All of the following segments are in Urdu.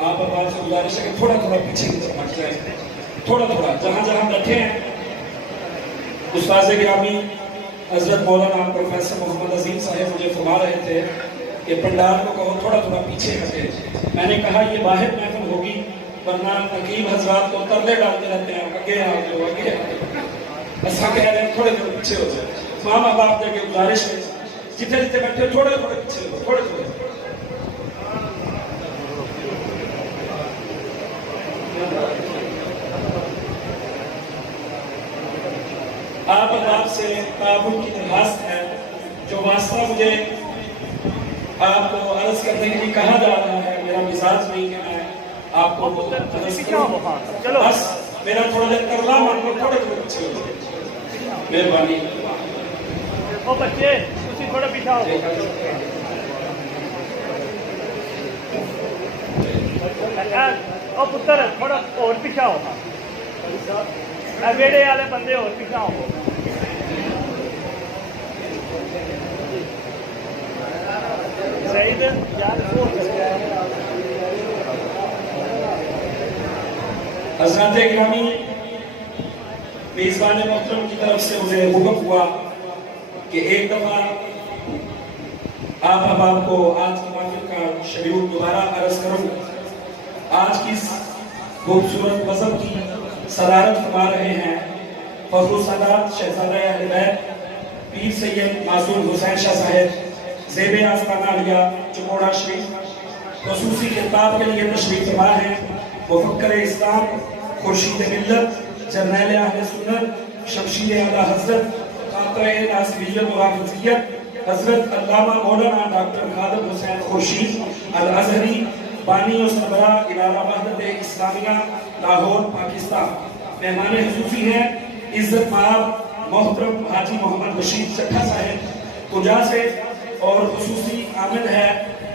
آپ اب سے گزارش ہے کہ تھوڑا تھوڑا پیچھے کی طرف ہٹ جائیں، تھوڑا تھوڑا جہاں جہاں بیٹھے ہیں. استاذ گرامی حضرت مولانا پروفیسر محمد عظیم صاحب مجھے فرما رہے تھے کہ پنڈال کو کہو تھوڑا تھوڑا پیچھے ہٹے. میں نے کہا یہ واحد محفل ہوگی، ورنہ نقیب حضرات کو ترلے ڈالتے رہتے ہیں اگے آ جاؤ اگے آ جاؤ. ایسا کہہ رہے ہیں تھوڑے تھوڑے پیچھے ہو جائے. تمام احباب کے گزارش ہے جتنے جتنے بیٹھے تھوڑے تھوڑے پیچھے ہو، تھوڑے تھوڑے. آپ احباب سے تعاون کی درخواست ہے. جو واسطہ مجھے آپ کو عرض کرنے کے لیے کہا جا رہا ہے، میرا مزاج نہیں کہ میں آپ کو عرض کروں، بس میرا تھوڑا دیر کرلا مان کو تھوڑے تھوڑے پیچھے ہو جائے. مہربانی. او بچے تسی تھوڑا پیچھے ہو. او پتر تھوڑا اور پیچھے ہو. اے بیڑے والے بندے اور پیچھے ہو. سعید یار حضرات گرامی، میزبان محترم کی طرف سے مجھے حکم ہوا کہ ایک دفعہ آپ احباب کو آج کی محفل کا شیڈول دوبارہ عرض کروں. آج کی اس خوبصورت مذہب کی صدارت فرما رہے ہیں فخر السادات شہزادہ اہل بیت پیر سید معصوم حسین شاہ صاحب، زیب آستانہ علیہ چکوڑا شریف. خصوصی خطاب کے لیے تشریف فرما ہے مفکر اسلام، خورشید ملت، جرنیل اہل سنت، شمشیر اعلیٰ حضرت، خاطر ناصریت و حافظیت حضرت علامہ مولانا ڈاکٹر خادم حسین خورشید الازہری، بانی و سربراہ ادارہ وحدت اسلامیہ لاہور پاکستان. مہمان خصوصی ہیں عزت مآب محترم حاجی محمد بشیر چٹھا صاحب کجا سے، اور خصوصی آمد ہے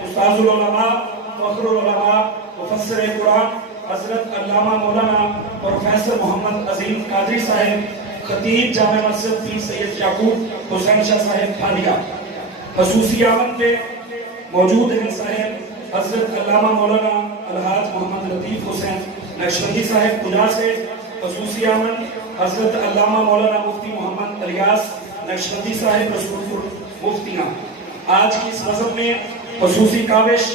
استاذ العلماء فخر العلماء مفسر قرآن حضرت علامہ مولانا پروفیسر محمد عظیم قادری صاحب، خطیب جامع مسجد پیر سید یعقوب حسین شاہ صاحب کھانیہ. خصوصی آمد پہ موجود ہیں صاحب حضرت علامہ مولانا الحاج محمد لطیف حسین نقشبندی صاحب کجا سے. خصوصی آمد حضرت علامہ مولانا مفتی محمد الیاس نقشبندی صاحب رسول پور مفتیاں. آج کی اس مذہب میں خصوصی کاوش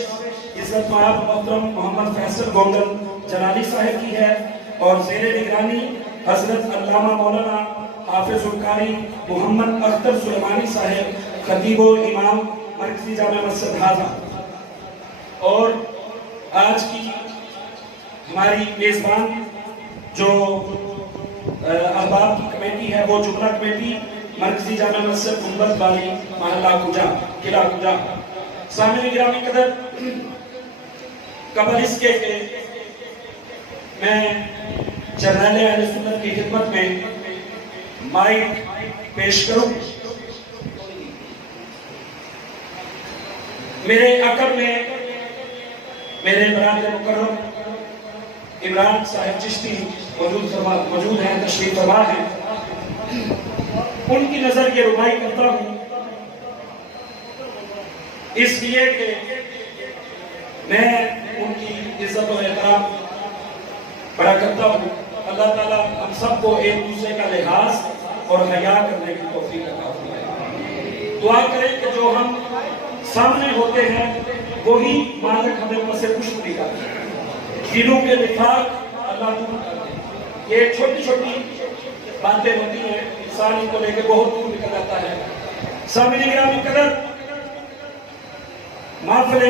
عزت مآب محترم محمد فیصل گونگل جلالی صاحب کی ہے، اور زیر نگرانی حضرت علامہ مولانا حافظ القاری محمد اختر سلیمانی صاحب، خطیب و امام مرکزی جامع مسجد ہاضہ. اور آج کی ہماری میزبان جو احباب کی کمیٹی ہے وہ جملہ کمیٹی مرکزی جامع مسجد گنبد بالی محلہ کجا قلعہ کجا. سامعین گرامی قدر، قبل اس کے کہ میں جرنیل اہل سنت کی خدمت میں مائک پیش کروں، میرے عقب میں میرے برادر مکرم عمران صاحب چشتی موجود ہیں، تشریف فرما ہیں. ان کی نظر یہ ربائی کرتا ہوں اس لیے کہ میں ان کی عزت و احترام بڑا کرتا ہوں. اللہ تعالیٰ ہم سب کو ایک دوسرے کا لحاظ اور حیا کرنے کی توفیق عطا فرمائے. دعا کریں کہ جو ہم سامنے ہوتے ہیں وہی مالک ہمیں اوپر سے پشت بھی کرتے ہیں. دلوں کے نفاق اللہ دور کر دے. یہ چھوٹی چھوٹی باتیں ہوتی ہیں، انسان ان کو لے کے بہت دور نکل جاتا ہے. سامعین گرامی قدر، محفل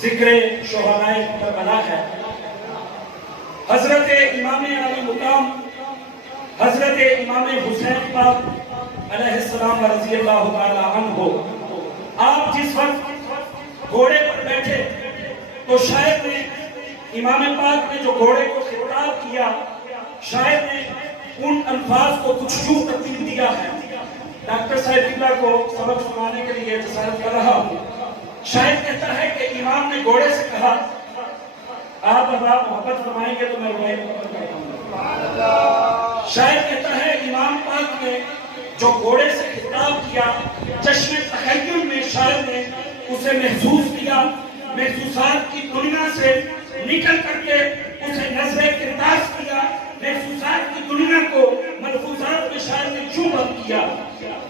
ذکر شہدائے کربلا ہے. حضرت امام علی مقام حضرت امام حسین پاک علیہ السلام رضی اللہ تعالی عنہ، آپ جس وقت گھوڑے پر بیٹھے تو شاید نے امام پاک نے جو گھوڑے کو خطاب کیا، شاید نے ان الفاظ کو کچھ یوں ترتیب دیا ہے. ڈاکٹر صاحب اللہ کو سبق سنانے کے لیے جسارت کر رہا ہوں. شاید کہتا ہے کہ امام نے گھوڑے سے کہا، آپ احباب محبت فرمائیں گے تو میں ربائی محبت کرتا ہوں. شاید کہتا ہے امام پاک نے جو گھوڑے سے خطاب کیا، چشم تخیل میں شاید نے اسے محسوس کیا محسوسات کی دنیا سے نکل کر کے اسے نظر کرداس کیا، محسوسات کی دنیا کو ملفوظات میں شاعر نے چوں بند کیا،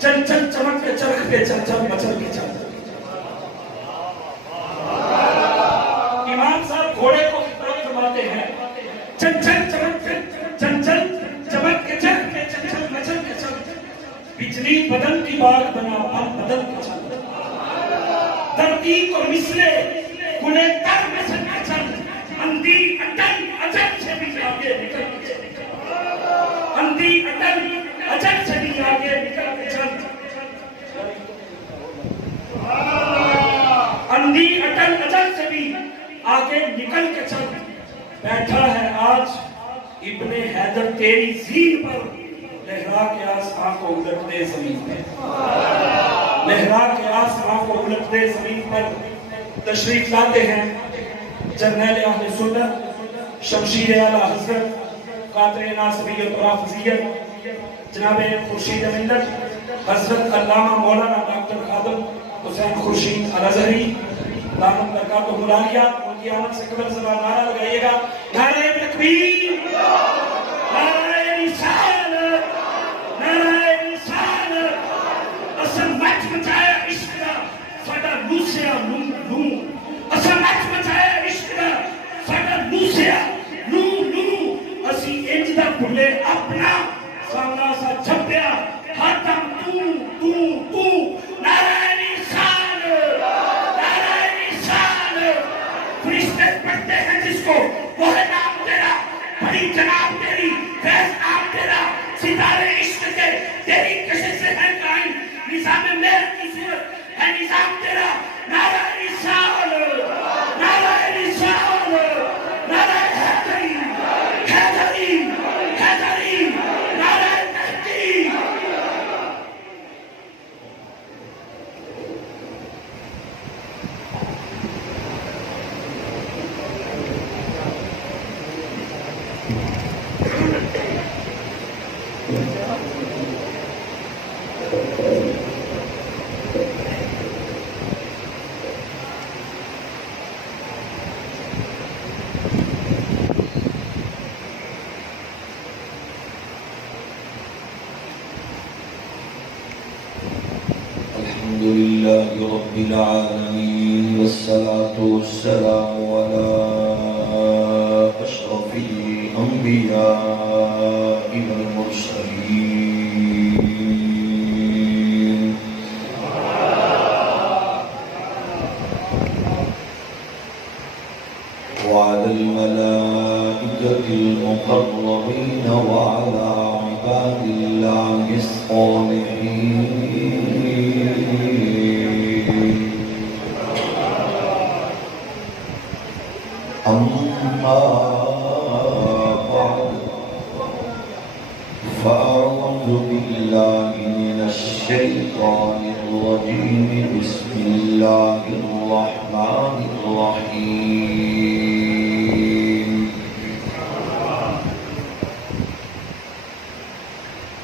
چل چل چمک کے چرخ پہ چل چل مچل کے چل۔ امام صاحب گھوڑے کو خطاب فرماتے ہیں، چل چل چمک کے چل چل چمک کے چرخ پہ چل چل مچل کے چل، بجلی بدن کی باغ بنا بدل کے چل، دردی کو مثلے گلے تر میں سے نہ چل، اندھی اٹل اجل سے بھی آگے نکل کے چل، اندھی اٹل اجل سے بھی آگے نکل کے چل، اندھی اٹل اجل سے بھی آگے نکل کے چل۔ بیٹھا ہے آج ابن حیدر تیری زین پر، لہرا کے آسمان کو الٹتے زمین پہ، لہرا کے آسمان کو الٹتے زمین پر۔ تشریف لاتے ہیں جرنیل اہل سنت، شمشیر اعلی حضرت، قاطر ناصبیت و رافضیت، جناب خورشید ملت حضرت علامہ مولانا ڈاکٹر خادم حسین خورشید الازہری دامت برکاتہ العالیہ۔ ان کی آمد سے قبل زبان نعرہ لگائیے گا، نعرہ تکبیر، نعرہ رسالت، نعرہ رسالت۔ اصل مچ مچایا عشق دا ساڈا لوسیا لوں لوں، اصل مچ مچایا عشق دا ساڈا لوسیا لوں لوں، اسی انج دا بھلے اپنا سامنا سا چھپیا، ہاتم تو تو تو، نعرہ رسالت، نعرہ رسالت۔ فرشتے پڑھتے ہیں جس کو وہ ہے نام تیرا، بڑی جناب تیری، فیض آپ تیرا، ستارے عشق کے تیری کشش سے ہے قائم، نظام مہر کی صورت ہے نظام تیرا، نعرہ رسالت، نعرہ رسالت، نعرہ حیدری، حیدری، حیدری، نعرہ تحقیق۔ الحمد لله رب العالمين، والصلاة والسلام على أشرف الأنبياء والمرسلين، وعلى الملائكة المقربين، وعلى عباد الله الصالحين، أما بعد، فأعوذ بالله من الشيطان الرجيم، بسم الله الرحمن الرحيم،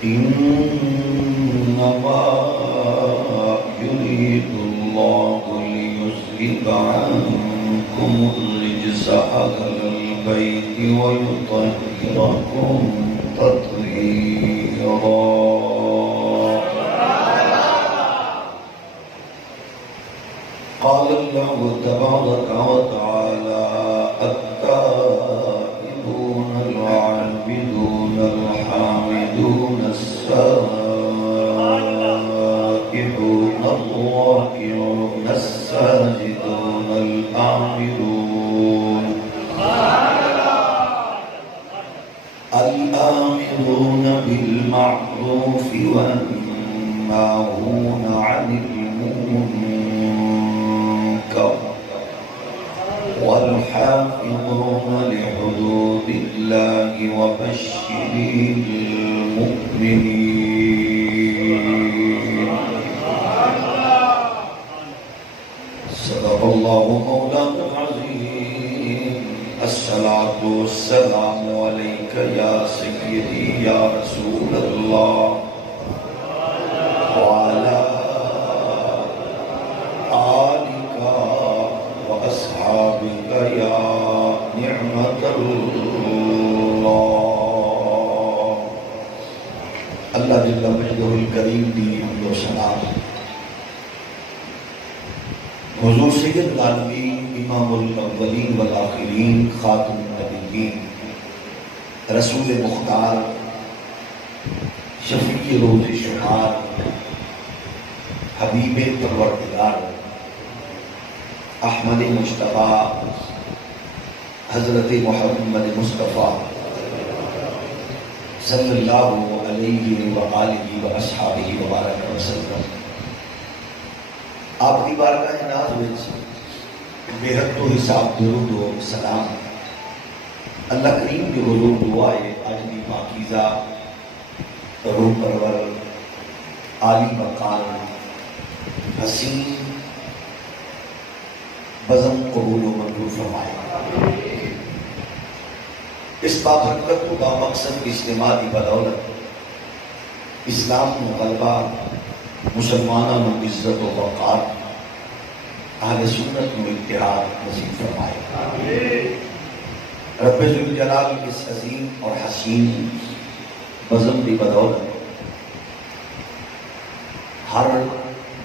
إنما يريد الله ليذهب عنكم الرجس أهل البيت ويطهركم تطهيرا۔ قال الله تبارك وتعالى: التائبون العابدون الحامدون السائحون الراكعون الساجدون الآمرون بالمعروف والناهون عن المنكر والحافظون لحدود الله وبشر المؤمنين۔ صدق الله مولانا العظيم۔ الصلاة والسلام عليك يا سيدي يا رسول الله، وعلى آلك وأصحابك کریم دی حمد و سلام حضور سید العالمین امام الاولین والآخرین خاتم النبیین رسول مختار شفیع روز شمار حبیب پروردگار احمد مجتبیٰ حضرت محمد مصطفیٰ صلی اللہ علیہ وآلہ واصحابہ وبارک وسلم آپ کی بارگاہ ناز وچ بے حد تو حساب درود و سلام اللہ کریم کے حضور دعائے اج دی پاکیزہ روح پرور عالی مقام حسین بزم قبول و منظور فرمائے۔ اس بابرکت و بامقصد اجتماع کی بدولت اسلام و غلبہ مسلمانوں میں عزت و وقار اہل سنت میں اتحاد نصیب فرمائے۔ رب ذوالجلال اس عظیم اور حسین بزم کی بدولت ہر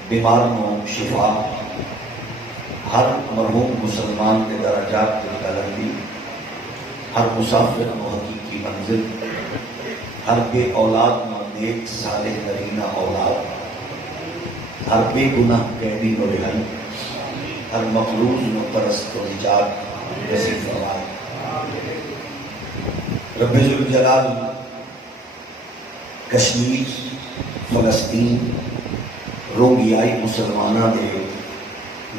بیمار کو شفا، ہر مرحوم مسلمان کے درجات کی بلندی، ہر مسافر کو حقیقی منزل، ہر بے اولاد میں نیک صالح نرینہ اولاد، ہر بے گناہ قیدی و رہائی، ہر مقروض و پرست و نجات نصیب فرمائے۔ رب ذوالجلال کشمیر، فلسطین، روگیائی مسلمانہ دے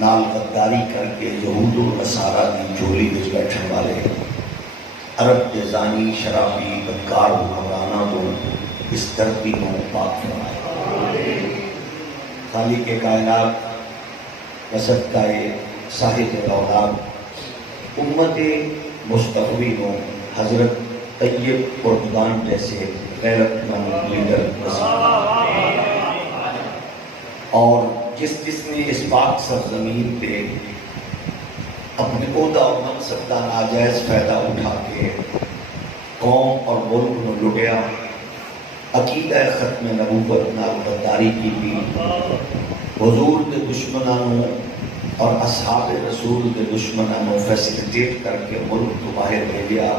نال غداری کر کے یہود و نصارہ دی جولی وچ بیٹھن والے عرب کے زانی شرابی بدکار حکمرانہ تو اس دھرتی کو پاک فرمائے۔ خالق کائنات وصدقہ صاحب اولاد امت مصطفی کو حضرت طیب قربان جیسے غیرت مند لیڈر نصیب اور جس نے اس پاک سرزمین پہ اپنے عہدہ اور منصب کا ناجائز فائدہ اٹھا کے قوم اور ملک میں لٹیا، عقیدہ ختم نبوت نال غداری کی بھی، حضور کے دشمنانوں اور اصحاب رسول کے دشمنانوں فیسلیٹیٹ کر کے ملک کو باہر بھیجا،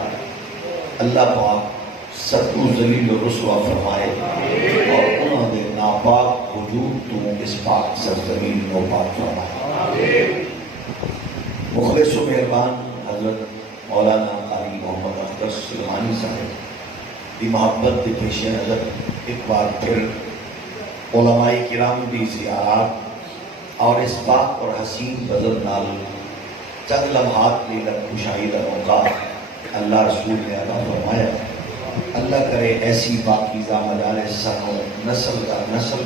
اللہ پاک سب کو ذلیل و رسوا فرمائے اور انہوں نے ناپاک وجود تو اس پاک سرزمین کو پاک فرمائے۔ مخلص و مہربان حضرت مولانا قاری محمد اختر سلیمانی صاحب کی محبت کے پیش نظر ایک بار پھر علماء کرام کی زیارات اور اس پاک اور حسین بزم نال چند لمحات میں خوشائی کا موقع اللہ رسول نے عطا فرمایا۔ اللہ کرے ایسی پاکیزہ مجالس سنو نسل در نسل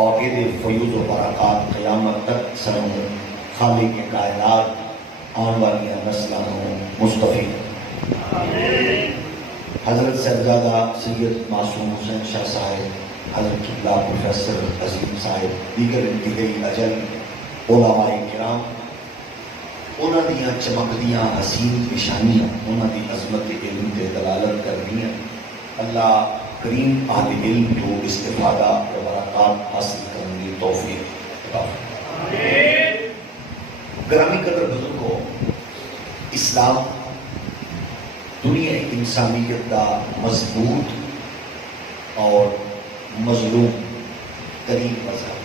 اور یہ فیوز و برکات قیامت تک سنو خالق کائنات آن والی نسلوں مستفید۔ حضرت صاحبزادہ سید معصوم حسین شاہ صاحب، حضرت قبلہ پروفیسر عظیم صاحب، دیگر انتہائی اجل علماء کرام، انہوں نے چمکدیاں حسین نشانیاں انہوں نے عظمت علم کے دلالت کرنی، اللہ کریم اہل علم تو استفادہ و برکات حاصل کرنے کی توفیق عطا فرمائے۔ گرامی قدر بزرگوں، اسلام دنیا انسانیت کا مضبوط اور مظلوم ترین مذہب،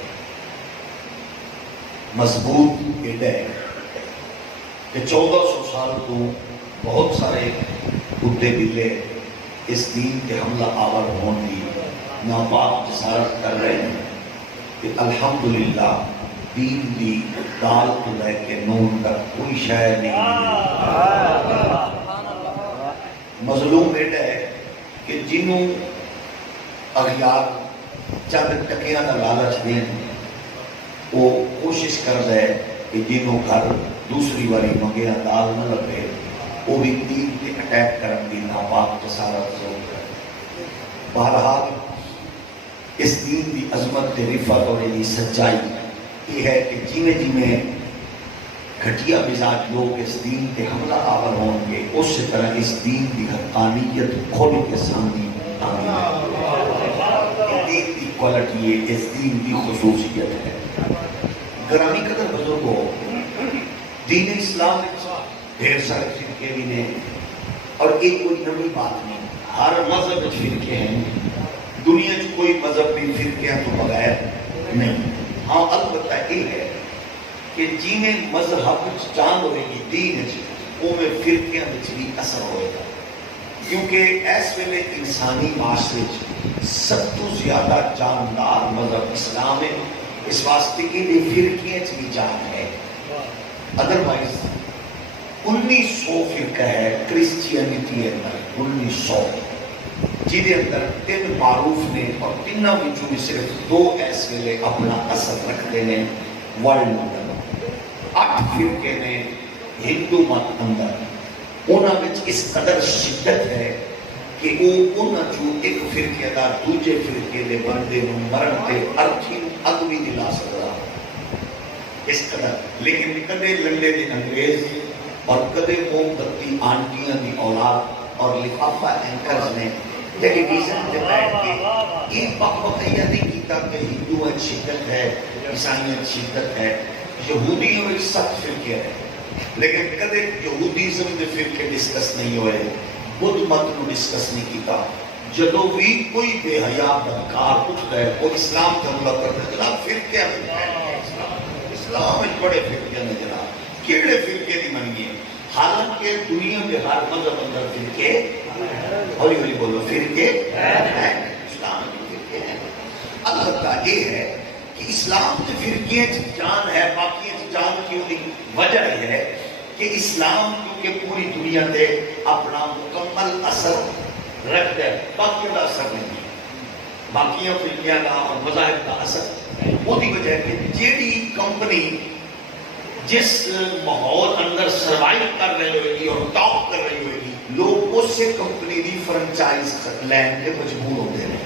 مضبوط ایڈا ہے کہ 1400 سال تو بہت سارے کتے بلے اس دین کے حملہ آور ہون کی ناپاک جسارت کر رہے ہیں کہ الحمدللہ دین دی دال تو لے کے نون تک کوئی شے نہیں۔ مظلوم ایڈا ہے کہ جنہوں اغیار چند ٹکیاں کا لالچ دیں وہ کوشش کر رہے کہ جنہوں گھر دوسری باری منگیا دال نہ لگے وہ بھی دین کے اٹیک کرنے کی ناپاک جسارت ضرور ہے۔ بہرحال اس دین کی عظمت رفعت اور سچائی یہ ہے کہ جیویں جیویں گھٹیا مزاج لوگ اس دین کے حملہ آور ہوں گے اس طرح اس دین کی حقانیت کھل کے سامنے آنی ہے۔ دین کی کوالٹی ہے، اس دین کی خصوصیت ہے۔ گرامی قدر بزرگوں، دین اسلام ڈھیر سارے فرقے بھی نے، اور ایک کوئی نئی بات نہیں، ہر مذہب فرقے ہیں، دنیا چ کوئی مذہب بھی فرقیاں تو بغیر نہیں۔ ہاں البتہ یہ ہے کہ جینے مذہب چاند ہوئے گی دین وہ میں فرقیاں بھی اثر ہوئے گا، کیونکہ اس ویلے انسانی معاشرے سب تو زیادہ جاندار مذہب اسلام ہے، اس واسطے کہ یہ فرقیاں بھی جان ہے۔ ادروائز 1900 فرقہ ہے کرسچینٹی اندر، 1900 جہدے اندر 3 معروف نے، اور تینوں وچوں بھی صرف 2 اس ویلے اپنا اثر رکھتے ہیں ورلڈ اندر۔ 8 فرقے نے ہندو مت اندر، انہاں وچ اس قدر شدت ہے کہ وہ انہاں چوں ایک فرقے دا دوجے فرقے دے بندے نوں مرن تے ارتھی اگ بھی دلا سکدا اس قدر۔ لیکن کدے لنڈے دے انگریز اور کدے موم بتی آنٹیاں دی اولاد اور لفافہ اینکرز نے ٹیلی ویژن پہ بیٹھ کے یہ بقیہ نہیں کیتا کہ ہندوؤں شدت ہے، عیسائیت شدت ہے، یہودیوں میں 7 فرقے ہیں، لیکن کدے یہودیزم دے فرقے ڈسکس نہیں ہوئے، بدھ مت کو ڈسکس نہیں کیتا۔ جدو بھی کوئی بے حیا بدکار اٹھ گئے وہ اسلام کا حملہ کرتے جناب فرقے اسلام میں بڑے فرقے نے جناب کیڑے فرقے دی منگی ہے، حالانکہ دنیا میں ہر مذہب اندر فرقے، ہولی ہولی بولو، فرقے ہیں، اسلام کے فرقے ہیں۔ البتہ یہ ہے کہ اسلام کے فرقے جان ہے، باقی جان کی وجہ یہ ہے کہ اسلام کیونکہ پوری دنیا تے اپنا مکمل اثر رکھتا ہے، باقی کا اثر نہیں ہے، باقی فرقیاں کا اور مذاہب کا اثر وہ دی وجہ ہے کہ جیڑی کمپنی جس ماحول اندر سروائیو کر رہی ہوئے گی اور ٹاپ کر رہی ہوئے گی، لوگ اس سے کمپنی دی فرنچائز لین کے مجبور ہوتے ہیں،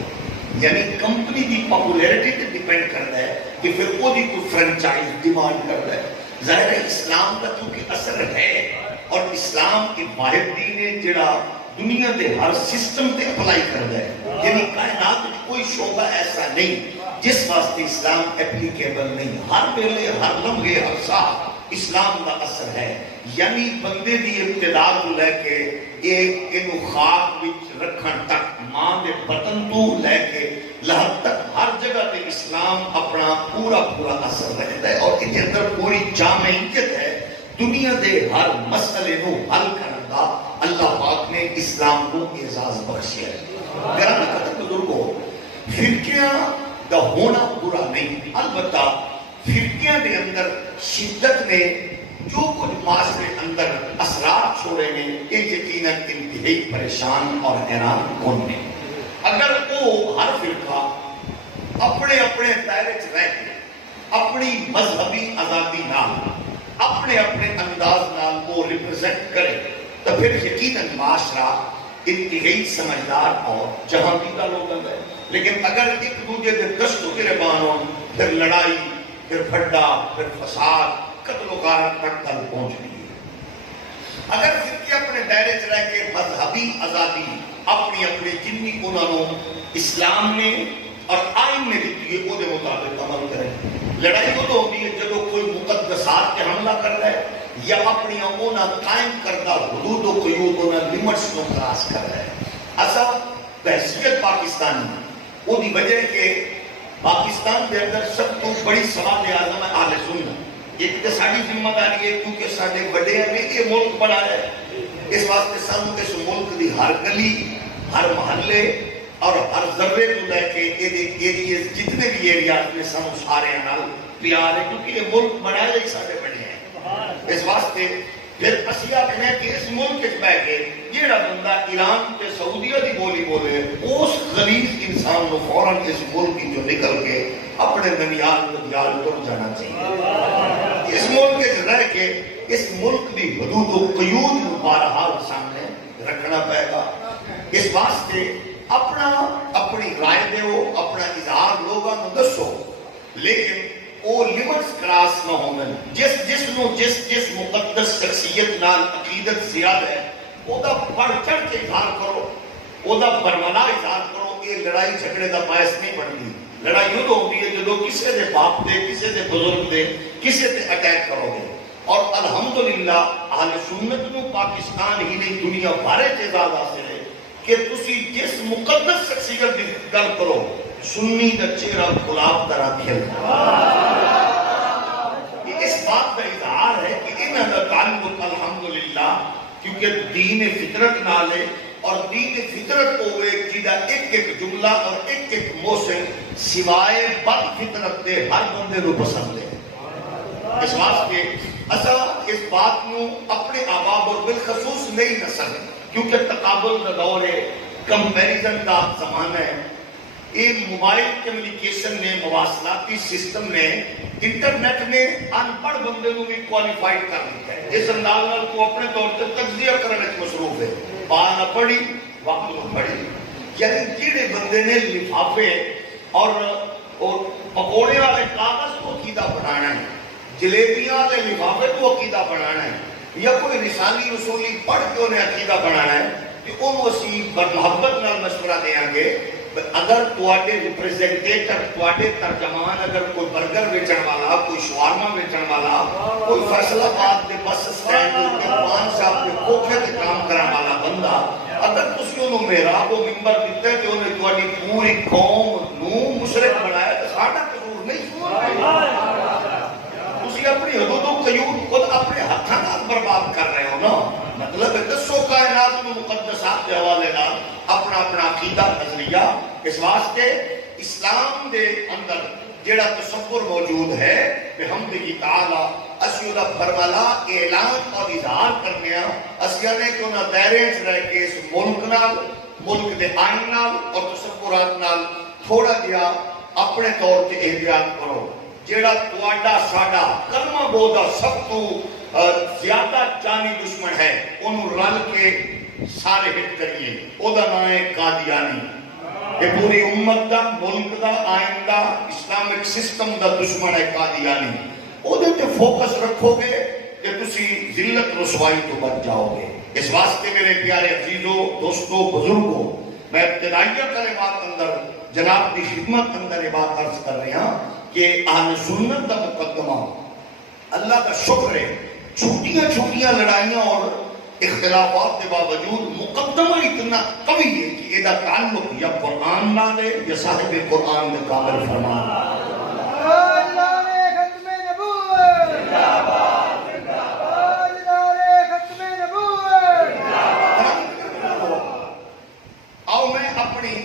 یعنی کمپنی دی پاپولیرٹی تے ڈیپینڈ کرتا ہے کہ پھر وہ دی کوئی فرنچائز ڈیمانڈ کرتا ہے۔ ظاہر ہے اسلام کا کیونکہ اثر ہے، اور اسلام کے واحد دین ہے جڑا دنیا دے ہر سسٹم تے اپلائی کرتا ہے، یعنی کائنات میں کوئی شعبہ ایسا نہیں جس واسطے اسلام اپلیکیبل نہیں، ہر ویلے ہر لمحے ہر ساتھ اسلام کا اثر ہے۔ یعنی بندے دی ابتدا کو لے کے ایک خاک وچ رکھن تک، ماں دے بطن تو لے کے لحد تک ہر جگہ تے اسلام اپنا پورا اثر رکھتا ہے، اور ان کے اندر پوری جامعیت ہے۔ دنیا دے ہر مسئلے نو حل کرنے دا اللہ پاک نے اسلام کو اعزاز بخشیا ہے۔ گرامی قدر بزرگوں، فرقیاں دا ہونا برا نہیں، البتہ فرقیاں دے اندر شدت نے جو کچھ معاشرے اندر اثرات چھوڑے نے، یہ یقیناً انتہائی پریشان اور حیران کن نے۔ اگر وہ ہر فرقہ اپنے اپنے دائرے چ رہ کے اپنی مذہبی آزادی نال اپنے انداز نال وہ ریپرزینٹ کرے تو پھر یقیناً معاشرہ انتہائی سمجھدار اور جہانگیردہ لوگ ہے۔ لیکن اگر ایک دوسرے کے دست و گریبان ہوں، پھر لڑائی، پھر پھڈا، پھر فساد، قتل و غارت تک تل پہنچ رہی ہے۔ اگر فرقے اپنے دائرے چ رہ کے مذہبی آزادی اپنی جنی انہوں اسلام نے اور آئین نے دیتی ہے وہ دے مطابق عمل کریں۔ لڑائی وہ تو ہوتی ہے جب کوئی مقدسات کے حملہ کرتا ہے یا اپنی قائم کردہ حدود و قیود لیمٹس کو کراس کر رہا ہے۔ ایسا بحثیت پاکستانی وہ دی وجہ ہے کہ پاکستان کے اندر سب تو بڑی سوال اعظم ہے اہل سنت۔ ایک تو ساری ذمہ داری ہے کیونکہ سارے بڑے نے یہ ملک بنایا ہے، اس واسطے سانو اس ملک دی ہر گلی، ہر محلے اور ہر ذرے کو لے کے ایریز جتنے بھی ایریاز میں سانو سارے نال پیار ہے، کیونکہ یہ ملک بنایا ہی سارے بڑے ہیں۔ اس واسطے پھر اسی آخنے کہ اس ملک کے بہ کے جیڑا بندہ ایران تے سعودیہ دی بولی بولے اس غلیظ انسان کو فوراً اس ملک کی جو نکل کے اپنے ننیال ننیال پر جانا چاہیے۔ اس ملک کے رہ کے اس ملک دی حدود و قیود بہرحال سامنے رکھنا پائے گا۔ اس واسطے اپنی رائے دے ہو، اپنا اظہار لوگوں کو دسو، لیکن وہ لیمٹس کراس نہ ہونے۔ جس مقدس شخصیت نال عقیدت زیادہ ہے وہ دا بڑھ چڑھ کے اظہار کرو، وہ دا برملا اظہار کرو، یہ لڑائی جھگڑے دا باعث نہیں بنتی۔ لڑائی ادو ہوتی ہے جدو کسی دے باپ دے، کسی دے بزرگ دے، کسی دے اٹیک کرو گے. اور الحمدللہ اہل سنت نو پاکستان ہی نہیں دنیا بھارے اعزاز حاصل ہے کہ تسی جس مقدس شخصیت کی گل کرو سنی کا چہرہ گلاب طرح کھلتا. اس بات کا اظہار ہے کہ انہاں دا تعلق الحمدللہ کیونکہ دین فطرت نالے، اور دین فطرت ہوئے جیدہ ایک ایک جملہ اور ایک ایک موسم سوائے بد فطرت دے ہر بندے نو پسند ہے. اس واسطے اصلا اس بات نو اپنے آباب اور بالخصوص نئی نسل، کیونکہ تقابل کا دور ہے، کمپیریزن کا زمانہ ہے. یہ موبائل کمیونیکیشن نے، مواصلاتی سسٹم نے، انٹرنیٹ نے ان پڑھ بندے نو بھی کوالیفائڈ کر دیا ہے. اس انداز نال کو اپنے طور سے تجزیہ کرنے میں مصروف ہے. پا نہ پڑھی وقت نہ پڑھی. یعنی جڑے بندے نے لفافے اور پکوڑے والے کاغذ کو عقیدہ بنانا ہے، جلیبیاں والے لفافے کو عقیدہ بنانا ہے، یا کوئی رسالی رسولی پڑھ کے انہیں عقیدہ بنانا ہے، کہ انہوں اسی محبت نال مشورہ دیاں گے. اگر تواڈے ریپریزنٹیٹر، تواڈے ترجمان، اگر کوئی برگر بیچن والا، کوئی شوارما بیچن والا، کوئی فیصل آباد کے بس سٹینڈ کے پان صاحب کے کوٹھے کے کام کرنے والا بندہ، اگر تسی انہوں محراب و منبر دیتے ہیں کہ انہیں تواڈی پوری قوم نو مشرک بنایا تو ساڈا قصور نہیں. تسی اپنی حدود و قیود خود اپنے ہاتھاں نال برباد کر رہے ہو نا. مطلب ہے دسو کائنات میں مقدسات کے حوالے نال اپنا اپنا عقیدہ نظریہ. اس واسطے اسلام دے اندر جیڑا تصور موجود ہے بحمدہ تعالی اسی دا فرمالا اعلان اور اظہار کرنے ہیں. اسی نے کہ انہاں دائرے وچ رہ کے اس ملک نال، ملک دے آئین نال اور تصورات نال تھوڑا جہا اپنے طور تے احتیاط کرو. جیڑا تواڈا ساڈا کلمہ گو دا سب تو زیادہ جانی دشمن ہے، انہوں رل کے سارے ہٹ کریے. او دا نام ہے قادیانی. یہ پوری امت دا، ملک دا، آئین دا، اسلامک سسٹم دا دشمن ہے قادیانی. او دے تے فوکس رکھو گے کہ تسی ذلت رسوائی تو بچ جاؤ گے. اس واسطے میرے پیارے عزیزوں، دوستوں، بزرگوں، میں ابتدائیہ کلمات اندر جناب کی خدمت اندر یہ بات عرض کر رہے ہیں کہ اہل سنت دا مقدمہ اللہ کا شکر ہے. چھوٹیاں چھوٹیاں لڑائیاں اور اختلافات کے باوجود مقدمہ اتنا قوی ہے کہ یہ تعلق یا قرآن نہ دے یا صاحب قرآن میں قابل فرمان. آؤ میں اپنی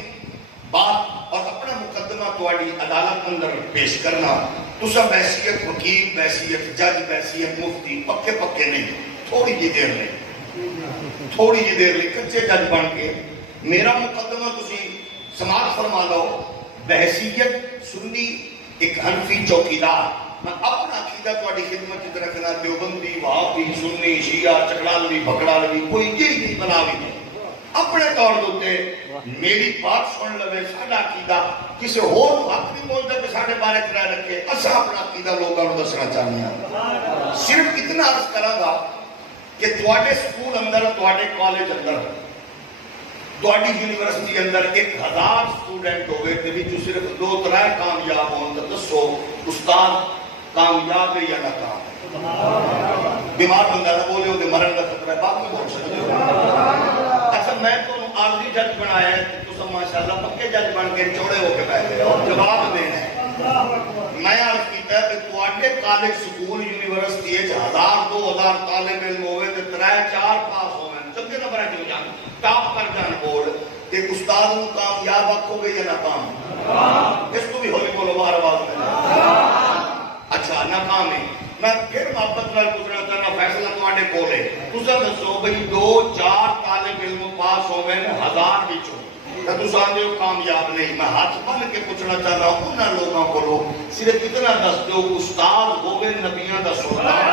بات اور اپنا مقدمہ تواڈی عدالت اندر پیش کرنا. تسا بحثیت وکیل، بحثیت جج، بحثیت مفتی پکے پکے نہیں، تھوڑی جی دیر نہیں، تھوڑی جی دیر نہیں کچے جج بن کے میرا مقدمہ تسی سماعت فرما لو. بحثیت سنی ایک حنفی چوکیدار، میں اپنا عقیدہ تواڈی خدمت کی طرف رکھنا. دیوبندی، وہابی، سنی، شیعہ، چکڑالوی، بھکڑالوی، کوئی یہ نہیں بناوی نہیں. اپنے طور دوتے میری بات سن لوے، ساڑھا عقیدہ کسی اور حق نہیں موجودہ کہ ساڑھے بارے طرح رکھے. اسا اپنا عقیدہ لوگاں نو دسنا چاہنے ہیں. صرف اتنا عرض کرا گا کہ تواڈے سکول اندر، تواڈے کالج اندر، تواڈی یونیورسٹی اندر 1000 سٹوڈنٹ ہوئے تے وچ صرف 2-3 کامیاب ہون تے دسو استاد کامیاب ہے یا ناکام؟ بیمار بندہ نہ بولے وہ مرن کا خطرہ ہے، باقی بول سکتے ہو. اچھا میں تو عارضی جج بنایا ہے تو سب ماشاءاللہ پکے جج بن کے چوڑے ہو کے بیٹھے اور جواب دینا ہے. میں عرض کیتا ہے کہ تواڈے کالج سکول یونیورسٹی 1000-2000 طالب علم ہوئے تے 3-4 پاس ہوئے چنگے نمبر ہو جان، ٹاپ کر جان بورڈ تے استاد نو کامیاب آکھو گے یا ناکام؟ اس کو بھی ہولی بولو باہر آواز میں. اچھا ناکام ہے. میں پھر محبت نال پوچھنا چاہنا فیصلہ تواڈے کول ہے. تساں دسو بھئی 2-4 طالب علم پاس ہوئے 1000 وچوں تے تساں دے کامیاب نہیں. میں ہاتھ بن کے پوچھنا چاہنا انہاں لوگاں کولو صرف اتنا دس دیو استاد ہوے نبیاں دا سلطان،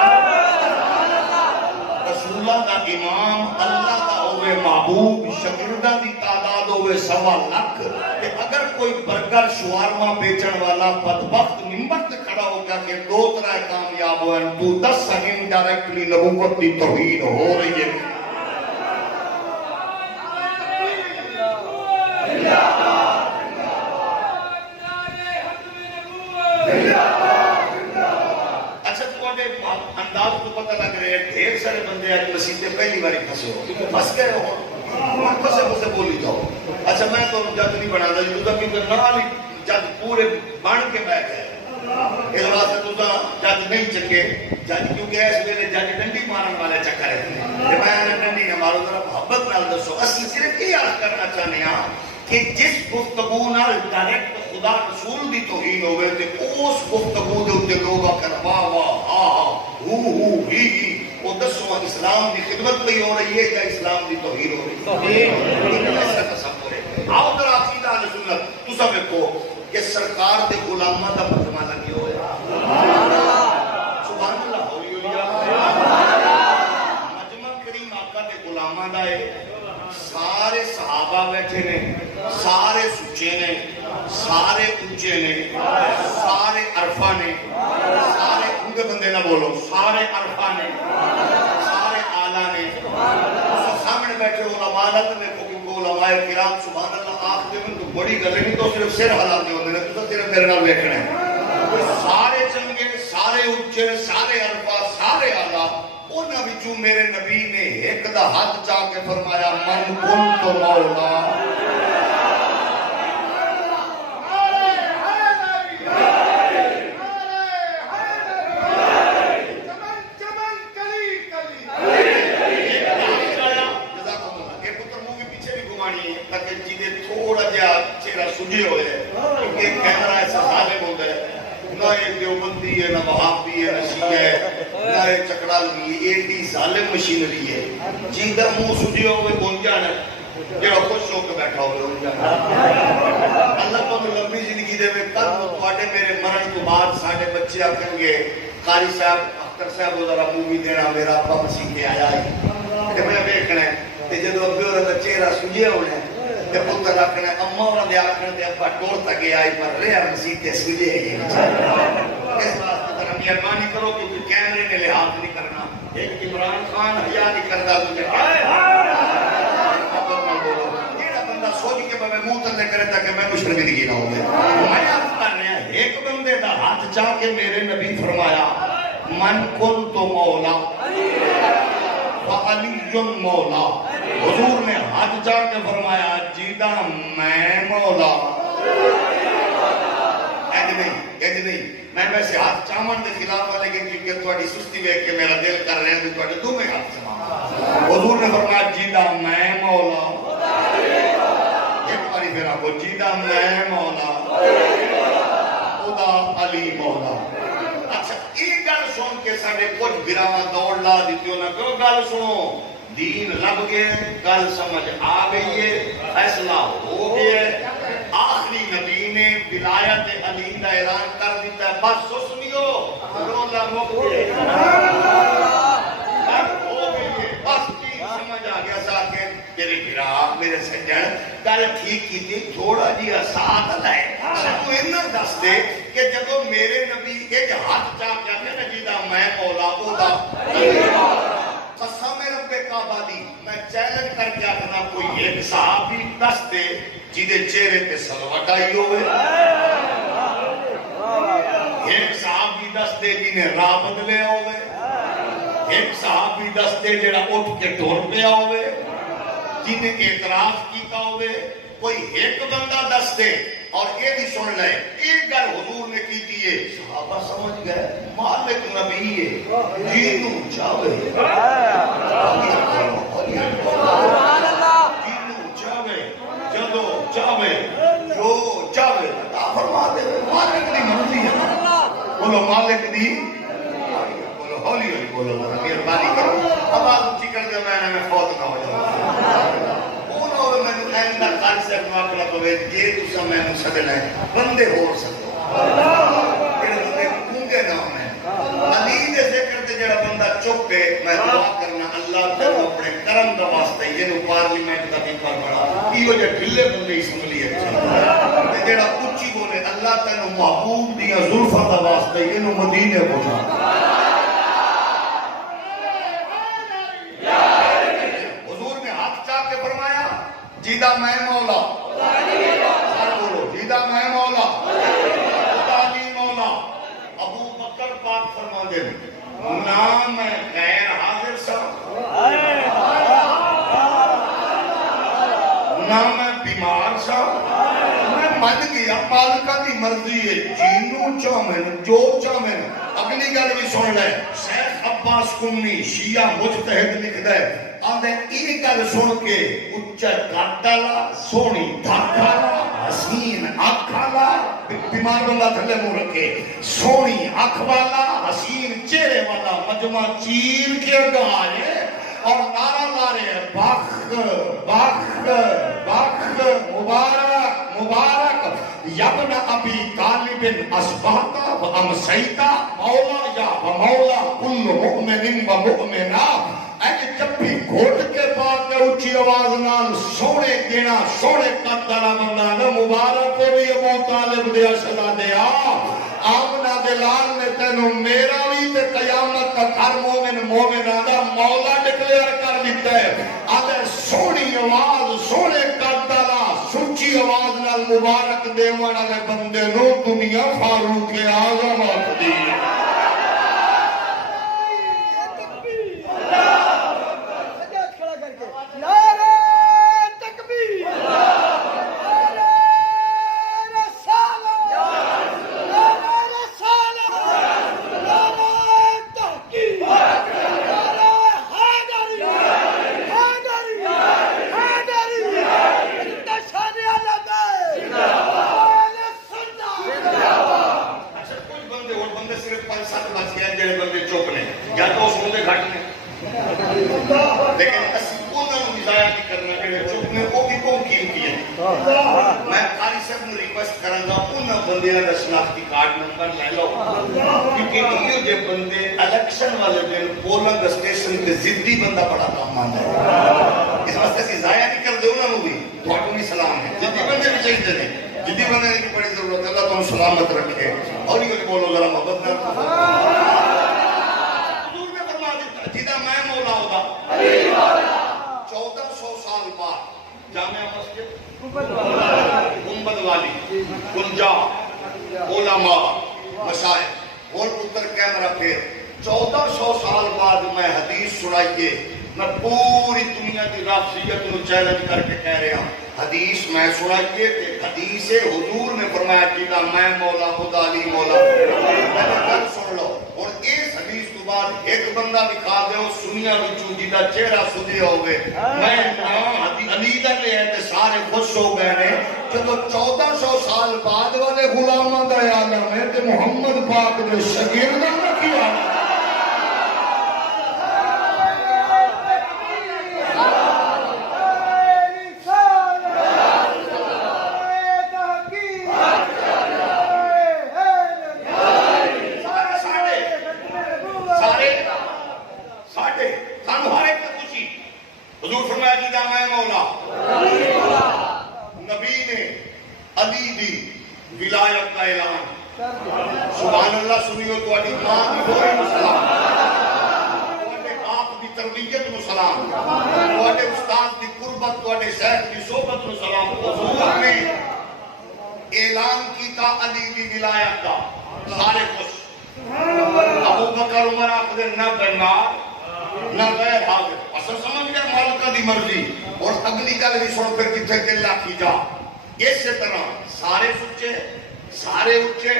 رسولاں دا امام، اللہ دا ہوے محبوب، شاگرداں دی تعداد ہوے 1.25 لاکھ تے اگر کوئی برگر شوارما بیچن والا بدبخت منبر تے کھڑا ہو گیا کہ 2-3 کامیاب ہوئے تو 10 انڈائریکٹلی نبوت دی توہین ہو رہی ہے. مسیح پہلی باری پھنسے ہو پھنس گئے ہو پھنسے پھنسے بولی جاؤ اچھا میں تو جج نہیں بنا جی کیونکہ نال جج پورے بن کے بیٹھ گئے اس واسطے تو جج نہیں چکے جج کیونکہ اس ویلے جج ڈنڈی مارن والے چکر ہے میں ڈنڈی نہ مارو ذرا محبت نال دسو اصل صرف یہ عرض کرنا چاہنے ہاں کہ جس گفتگو نال ڈائریکٹ خدا رسول دی توہین ہوئے تے اس گفتگو دے اوتے لوگ آکر واہ واہ ہا ہا ہو ہی وہ دسو اسلام دی خدمت پہ ہو رہی ہے یا اسلام دی توہین ہو رہی ہے ایسا تصور ہے آؤ ذرا عقیدہ اہل سنت تساں ویکھو کہ سرکار دے غلاماں دا مجمع لگی ہویا سبحان اللہ ہولی ہولی مجمع کریم آقا دے غلاماں دا ہے سارے صحابہ بیٹھے نے سارے سچے نے سارے اونچے نے سارے عرفہ نے سارے انگے بندے نہ بولو سارے عرفہ نے سارے آلہ نے سامنے بیٹھے علماء نے کیونکہ علماء کرام سبحان اللہ آخ دے میں تو بڑی گلے نہیں تو صرف سر حالات نہیں ہوتے تو صرف میرے نال دیکھنا ہے سارے چنگے سارے اونچے سارے عرفہ سارے آلہ انہاں وچوں میرے نبی نے ایک دا ہاتھ چاہ کے فرمایا من کنت مولا سجے ہوئے کیونکہ کیمرہ ایسا ظالم ہوتا ہے نہ یہ دیوبندی ہے نہ وہابی ہے نہ شیعہ ہے نہ یہ چکڑا لگی ہے ایڈی ظالم مشینری ہے جیدہ منہ سجے ہوئے بن جانا جڑا خوش ہو کے بیٹھا ہوئے بن جانا اللہ تو لمبی زندگی دے میں کل تواڈے میرے مرن تو بعد ساڈے بچے آکھن گے قاری صاحب اختر صاحب وہ ذرا مووی دینا میرا ابا مسیح کے آیا ہے تے میں ویکھنا ہے تے جدوں ابے اور دا چہرہ سجے ہونا ہے تے پتر رکھنا اماں اور دے آکھن تے ابا ٹور تک آئی پر رہا مسیح تے سجے ہے اس واسطے ذرا مہربانی کرو کیونکہ کیمرے نے لحاظ نہیں کرنا ایک عمران خان حیا نہیں کردا تو جیڑا بندہ سوچ کے میں منہ تلے کرے تاکہ میں شرمندگی نہ ہوے میں عرض کر رہا ایک بندے دا ہاتھ چاہ کے میرے نبی فرمایا من کنت مولا وعلی مولا حضور نے ہاتھ چاہ کے فرمایا جیدہ میں مولا ایج نہیں میں ویسے ہاتھ چاہمن کے خلاف ہے لیکن کیونکہ تھوڑی سستی ویکھ کے میرا دل کر رہے ہیں تو تھوڑے دو میں ہاتھ چاہمن حضور نے فرمایا جیدہ میں مولا ایک باری پھر آپ کو جیدہ میں مولا خدا علی مولا اچھا ایک گل سن کے ساڑھے کچھ براواں دوڑ لا دیتی ہو نا کیوں گل سنو دین لب گئے گل سمجھ آ گئی ہے فیصلہ ہو گیا ہے آخری نبی نے ولایت علی کا اعلان کر دیتا ہے بس سنیو رولا مک گئے ہو گئی ہے بس چیز سمجھ آ گیا سا کہ میرے برا میرے سجن گل ٹھیک کی تھی تھوڑا جی ساتھ لائے تو انہاں دس دے کہ جب میرے نبی ایک ہاتھ چاہ کیا کہ نجیدہ میں مولا اودا قسم رب کعبہ دی میں چیلنج کر کے اپنا کوئی ایک صحابی دس دے جیدے چہرے پہ سلوٹ آئی ہوئے ایک صحابی دس دے جنہیں راہ بدلے ہوئے ایک صحابی دس دے جڑا اٹھ کے ٹور پہ ہوئے جنہیں اعتراض کیتا ہوئے کوئی ایک بندہ دس دے اور یہ بھی سن لے ایک گل حضور نے کی تھی ہے صحابہ سمجھ گئے مالک نبی ہے جینو چاہے جینو چاہے جدو چاہے جو چاہے عطا فرما دے مالک دی مرضی ہے بولو مالک دی بولو ہولی ہولی بولو مہربانی کرو آواز اونچی کر دے میں فوت نہ ہو جاؤں قاری صاحب نو آکھنا پوے یہ تسا میں سدنا ہے بندے ہو سکو جڑے بندے گونگے نہ ہونے علی دے ذکر تے جڑا بندہ چپ ہے میں دعا کرنا اللہ تعالی اپنے کرم دا واسطے یہ پارلیمنٹ دا پیپر بڑا کیو جے ڈھلے بندے اسمبلی تے جڑا اونچی بولے اللہ تعالی محبوب دی زلفاں دا واسطے یہ مدینے پہنچا جیدہ میں مولا سارے بولو جیدہ میں مولا خدا علی مولا ابو بکر پاک فرما دے نا میں غیر حاضر سا نہ میں بیمار سا میں من گیا مالکہ دی مرضی ہے جینوں چاہمن جو چاہمن اگلی گل بھی سن لے شیخ عباس قمی شیعہ مجتہد لکھ دے آدھے یہ گل سن کے اچھا کاٹالا سونی دھاکالا حسین آکھالا بیمار بندہ تھلے منہ رکھے سونی آنکھ والا حسین چہرے والا مجمع چیر کے گائے اور نعرہ لارے بخت بخت بخت مبارک مبارک یبن ابی طالب اسباتا و امسیتا مولا یا و مولا کل مؤمن و مؤمنہ اے جب بھی گھوٹ کے بعد میں اچھی آواز نال سونے دینا سونے قدرہ بندہ نہ مبارک کو بھی ابو طالب دیا صدا دیا آمنہ دلال نے تینوں میرا بھی تے قیامت تک ہر مومن مومن آدھا مولا ڈکلیئر کر دیتا ہے آدھے سونی آواز سونے قدرہ سچی آواز نال مبارک دیوانا لے بندے نو دنیا فاروق اعظم آتی لیکن اسی انہوں نے ضائع نہیں کرنا کہ چکنے کو بھی کون قیمتی ہے میں قاری صاحب نے ریکویسٹ کرنا انہوں بندے کا شناختی کارڈ نمبر لے لو کیونکہ یہ جو بندے الیکشن والے دن پولنگ اسٹیشن کے ضدی بندہ بڑا کام مانتا ہے اس واسطے سے ضائع نہیں کر دے انہوں بھی تھوڑا بھی سلام ہے ضدی بندے بھی چاہیے نہیں ضدی بندے کی بڑی ضرورت ہے اللہ تم سلامت رکھے اور یہ بولو ذرا محبت نہ جیدہ میں مولا ہوگا 1400 سال بعد جامعہ مسجد گنبد والی گنجا علماء مشائخ اور اتر کیمرہ پھر 1400 سال بعد میں حدیث سنائیے میں پوری دنیا کی رافضیت کو چیلنج کر کے کہہ رہا ہوں حدیث میں سنائیے کہ حدیث حضور نے فرمایا جیدہ میں مولا خدا علی مولا میں نے گل سن لو اور اس حدیث تو بعد ایک بندہ بھی کھا دے ہو سنیا بچوں جیدہ چہرہ سدھے ہوگے میں علی دا لے ہیں سارے خوش ہو گئے ہیں جب 1400 سال بعد والے غلامہ دا عالم ہے تو محمد پاک نے شگردہ نہ کیا ولایت کا اعلان سبحان اللہ سنیو تو اڈی ماں کی بوئی مسلام تو اڈے آپ کی تربیت مسلام تو اڈے استاد کی قربت تو اڈے شیخ کی صحبت مسلام حضور نے اعلان کیتا علی کی ولایت کا سارے خوش ابو بکر عمر آخر نہ بیمار نہ غیر حاضر اصل سمجھ گئے مالکہ دی مرضی اور اگلی گل بھی سن پھر کتنے دل کی جا اسی طرح سارے سچے سارے اچھے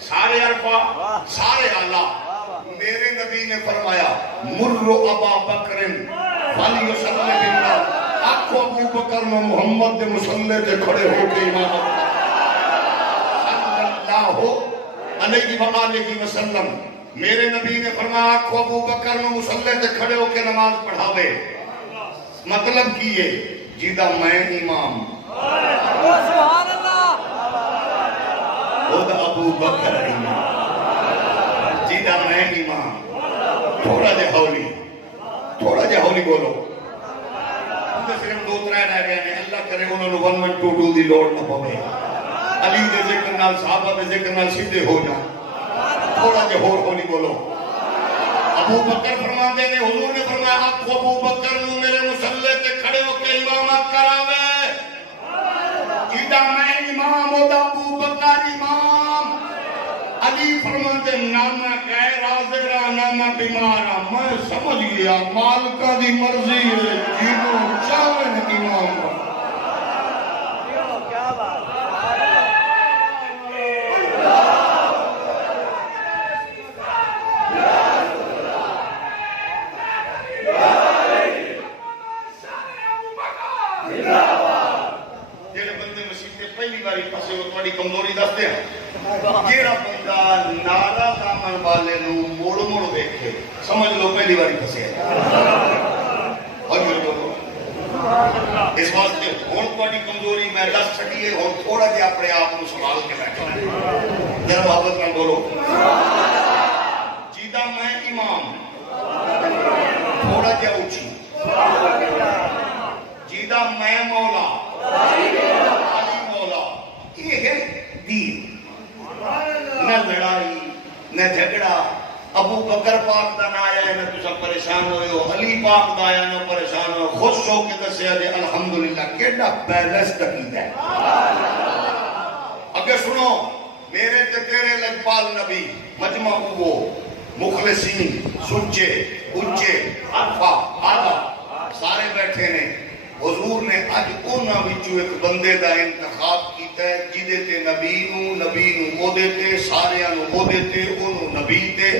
سارے عرفہ سارے اعلیٰ میرے نبی نے فرمایا مرو ابا بکر فلیسلم باللہ آنکھو ابو بکر میں محمد دے مسلح دے کھڑے ہو کے امامت صلی اللہ علیہ وآلہ وسلم میرے نبی نے فرمایا آنکھو ابو بکر میں مسلح دے کھڑے ہو کے نماز پڑھاوے مطلب کیے جیدہ میں امام سبحان اللہ خود ابو بکر امام جیدہ میں امام تھوڑا جے ہولی بولو ہم صرف دو ترائے رہ گئے ہیں اللہ کرے انہوں نے 1122 دی لوڑ نہ پوے علی دے ذکر نال صحابہ دے ذکر نال سیدھے ہو جا تھوڑا جے ہولی بولو ابو بکر فرماندے نے حضور نے فرمایا آپ ابو بکر نو میرے مسلح تے کھڑے ہو کے امامت کراوے جیدہ میں امام ہوتا ابو بکر امام علی فرماندے نامہ غیر حاضرہ نامہ بیمارہ میں سمجھ گیا مالکہ دی مرضی ہے جیدوں چاہن امام تھوڑی کمزوری دستے ہیں جیڑا بندہ نارا دامن والے نو موڑ موڑ دیکھے سمجھ لو پہلی باری پھسے اس واسطے ہوں تھوڑی کمزوری میں دس چھٹیے ہوں تھوڑا جہا اپنے آپ کو سنبھال کے بیٹھنا ذرا محبت میں بولو جیدہ میں امام تھوڑا جہا اونچی جیدہ میں مولا علی مولا یہ ہے دین نہ لڑائی نہ جھگڑا ابو بکر پاک دا نہ آیا ہے نہ تسا پریشان ہوئے ہو علی پاک دا آیا نہ پریشان ہوئے خوش ہو کے دسیا جے الحمدللہ کیڑا بیلنس عقیدہ ہے اگر سنو میرے تے تیرے لجپال نبی مجمع وہ مخلصین سچے اچے عرفہ آدھا سارے بیٹھے نے حضور نے اج انہاں وچوں ایک بندے دا انتخاب کیتا ہے جدے تے نبی نو او دیتے ساریاں نو او دیتے اونوں نبی تے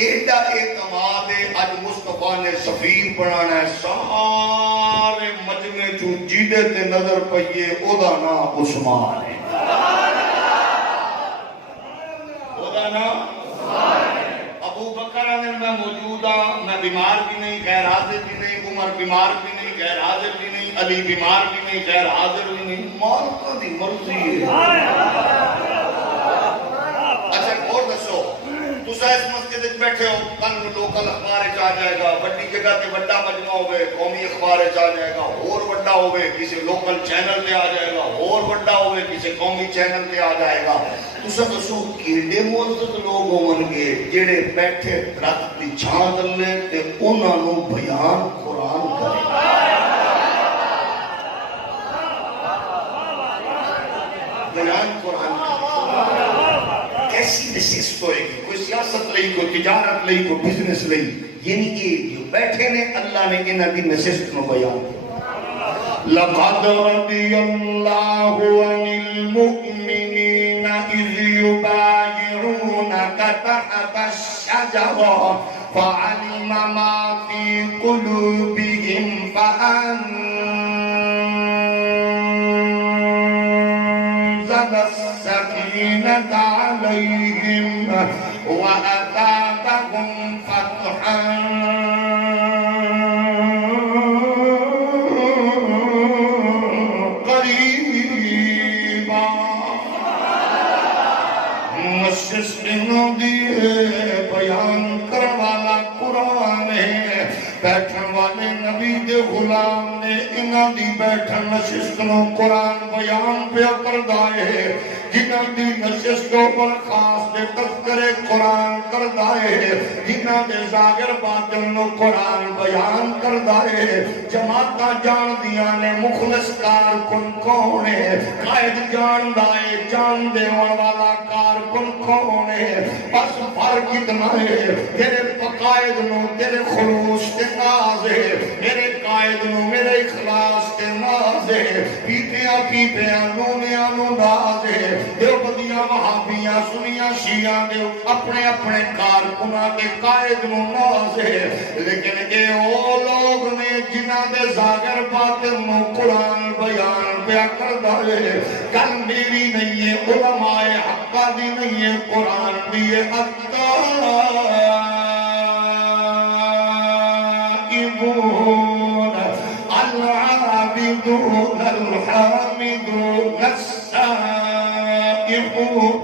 ایڈا اعتماد ہے اج مصطفیٰ نے سفیر بنانا ہے سارے مجمع چوں جدے تے نظر پئیے او دا نام عثمان ہے او دا نام ابو بکر نے میں موجود ہوں میں بیمار بھی نہیں غیر حاضر بھی نہیں عمر بیمار بھی نہیں غیر حاضر بھی نہیں علی بیمار بھی نہیں غیر حاضر بھی نہیں مالکہ دی مرضی ہے اچھا اور دسو تسا اس مسجد وچ بیٹھے ہو کل لوکل اخبار چ آ جائے گا بڑی جگہ تے بڑا مجمع ہوئے قومی اخبار چ آ جائے گا اور بڑا ہوئے کسی لوکل چینل تے آ جائے گا اور بڑا ہوئے کسی قومی چینل تے آ جائے گا تسا دسو کیڑے معزز لوگ ہون گے جڑے بیٹھے درخت دی چھاں تلے تے انہاں نو بیان قرآن کرے بیان قرآن کرے کیسی نشست ہوئے گی کوئی سیاست لئی کوئی تجارت لئی کوئی بزنس لئی یعنی کہ جو بیٹھے نے اللہ نے انہاں دی نشست میں بیان لَقَدْ رَضِيَ اللَّهُ عَنِ الْمُؤْمِنِينَ إِذْ يُبَايِعُونَكَ تَحْتَ الشَّجَرَةِ فَعَلِمَ مَا فِي قُلُوبِهِمْ فَأَنزَلَ السَّكِينَةَ عَلَيْهِمْ وَأَثَابَهُمْ فَتْحًا بیان کروالا قرآن ہے بیٹھن والے نبی دے غلام نے انہاں دی بیٹھن نشست نو قرآن بیان پہ کردا ہے جنہاں دی نشست پر خاص دے تذکرے قرآن کردا ہے جنہاں دے ظاہر باطن نو قرآن بیان کردا ہے جماعتاں جان دیاں نے مخلص کارکن کون ہے قائد جان دائے جان دیوان والا کارکن کون ہے بس فرق اتنا ہے تیرے قائد نو تیرے خلوص تے ناز ہے میرے قائد نو میرے اخلاص تے ناز ہے پیپیاں نونیاں نو ناز ہے دیوبندیاں وہابیاں سنیاں شیعہ دے اپنے اپنے کارکناں دے قائد نو ناز ہے لیکن اے او لوگ نے جنہاں دے ظاہر باطن نو قرآن بیان پیا کردا ہے گل میری نہیں ہے علماء حقہ دی نہیں ہے قرآن دی ہے العابدون الحامدون السائحون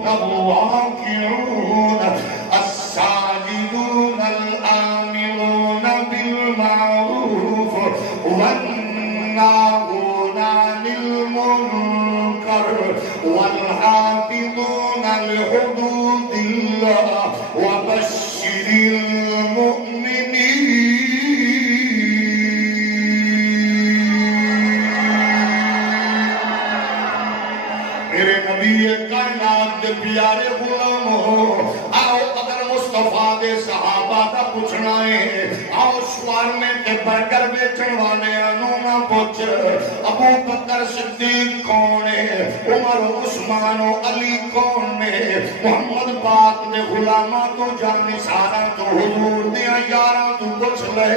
الراكعون الساجدون الآمرون بالمعروف والناهون عن المنكر والحافظون لحدود الله وبشر المؤمنين میرے نبی کائنات دے پیارے غلام ہو آؤ اگر مصطفیٰ دے صحابہ دا پوچھنا ہے آؤ شوار میں تے برگر بیچن والے انونا پوچھ ابو بکر صدیق کون ہے عمر عثمان و علی کون ہے محمد پاک دے غلامہ تو جانی سارا تو حضور دیا یارہ تو پوچھ لے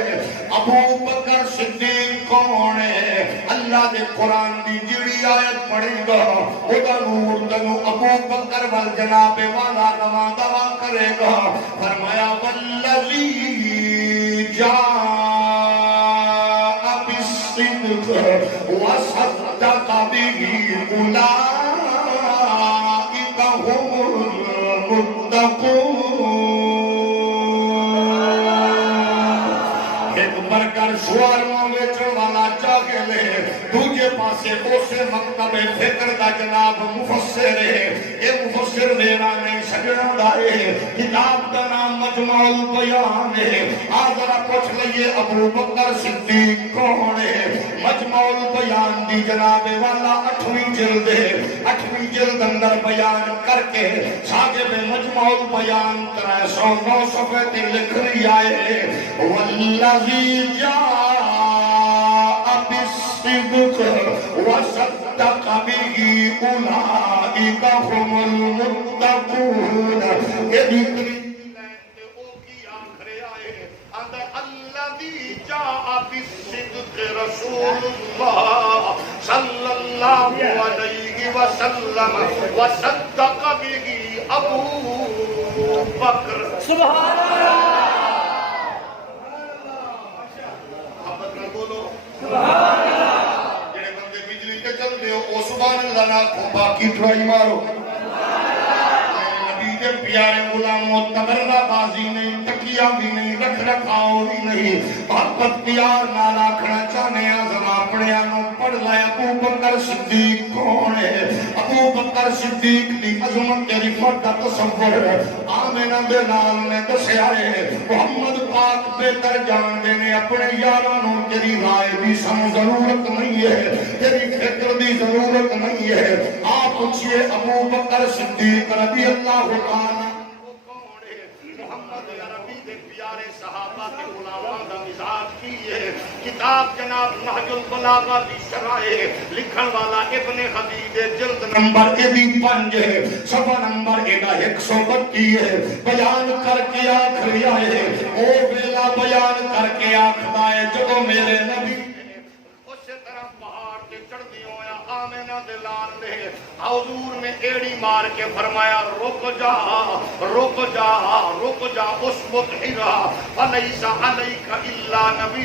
ابو بکر صدیق کون ہے اللہ اللہ دے قرآن دی جڑی آیت پڑھے گا او دا نور تنو ابو بکر وال جناب والا نواں دوا کرے گا فرمایا والذی جاء بالصدق وصدق به اولئک هم المتقون ایک برگر شوارما بیچن والا چاہے لے دوجے پاسے اسے مکتب فکر دا جناب مفسر ہے یہ مفسر میرا نہیں سجنا دائے کتاب دا نام مجمع البیان ہے آذرا پوچھ لئیے ابو بکر صدیق کون ہے مجمع البیان دی جناب والا 8ویں جلد ہے 8ویں جلد اندر بیان کر کے ساگے میں مجمع البیان 309 صفحے تے لکھ لی آئے والذی جاء بالصدق وصدق به اولئک هم المتقون یہ دوسری الذي جاء بالصدق رسول الله صلى الله عليه وسلم وصدق به ابو بکر سبحان اللہ جڑے بندے بجلی تے چل دے او سبحان اللہ نا کو باقی ٹرائی مارو نبی دے پیارے غلاموں تبرہ بازی نہیں تکیہ بھی نہیں رکھ رکھاؤ بھی نہیں محبت پیار نال آکھنا چاہنے آزم اپنے آنوں پڑھ لائے ابو بکر صدیق کون ہے ابو بکر صدیق دی عظمت تیری فرد تصور آمینہ دے نال نے دسے آئے محمد پاک بہتر جان دینے اپنے یارانوں تیری رائے بھی سم ضرورت نہیں ہے تیری فکر دی ضرورت نہیں ہے آپ پوچھئے ابو بکر صدیق رضی اللہ عنہ محمد عربی دے پیارے صحابہ کے غلامان دا مزاج کی ہے کتاب جناب نہج البلاغہ دی شرح لکھن والا ابن حدید جلد نمبر ایدی 5 ہے صفحہ نمبر 132 ہے بیان کر کے آکھ لیا ہے او ویلا بیان کر کے آکھدا ہے جدو میرے نبی اسی طرح پہاڑ کے چڑھ دی ہویا آمینہ دلال نے حضور نے ایڑی مار کے فرمایا رک جا رک جا رک جا اسبت حرا فلیس علیک الا نبی